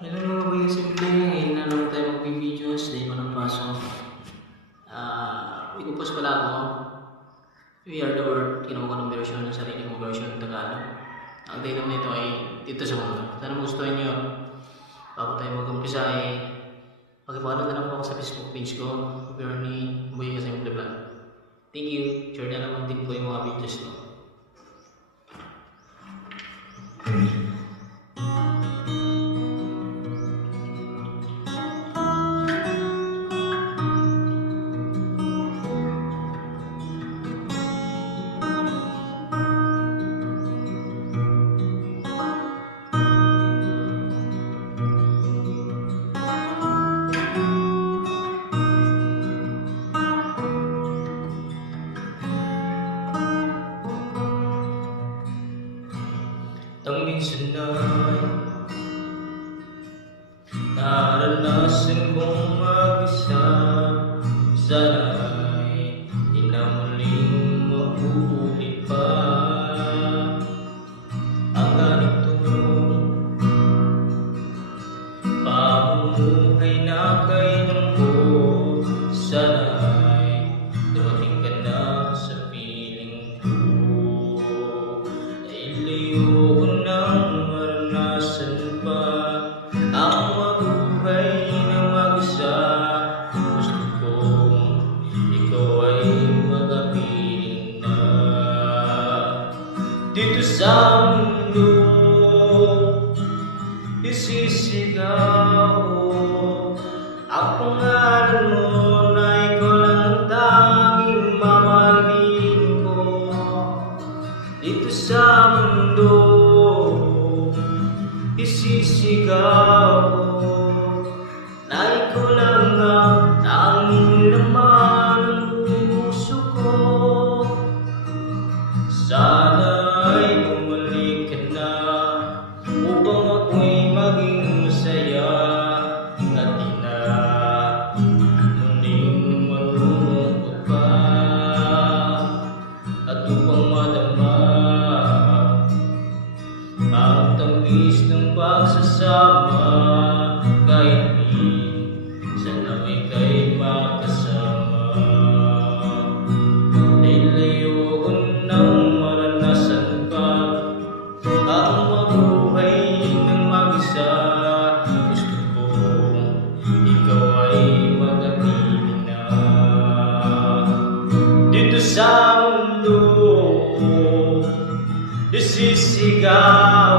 Hello mga boy, simple. Ngayon na naman tayo mag-videos. Dahil ko ng pasok. Ikupos pala ako. We are the world. Ginawa ko ng version ng sarili kong version ng Tagalog. Ang title nito ay Dito sa Mundo. Sana gustuhin nyo. Bago tayo mag-umpisa ay pakipollow na lang po ako sa Facebook page ko. Bernie Boy Simple Vlog. Thank you. Share na naman din po yung mga videos ko. Ang minsan ay naranasan kong mag-isa. Sana'y di na muling maulit pa ang ganitong pamumuhay na kay lungkot. Sana'y dumating ka na sa piling ko. Iliyo ko nang maranasan pa ang mabuhay na mag-isa. Gusto kong ikaw ay magapiling na dito sa mundo. Isisigaw ang pangalan mo na ikaw lang ang tanging mamahalin ko dito sa mundo. Isisigaw na ikaw lang ang tanging laman ng puso ko. Sana'y bumalik ka na upang ako'y maging masaya at di na muling malungkot pa, at upang madama ang tamis ng pagsasama. Kahit minsan na ika'y makasama, nilayo ko nang maranasan pa ang mabuhay ng mag-isa. Gusto kong ikaw ay magapiling na dito sa mundo. Isisigaw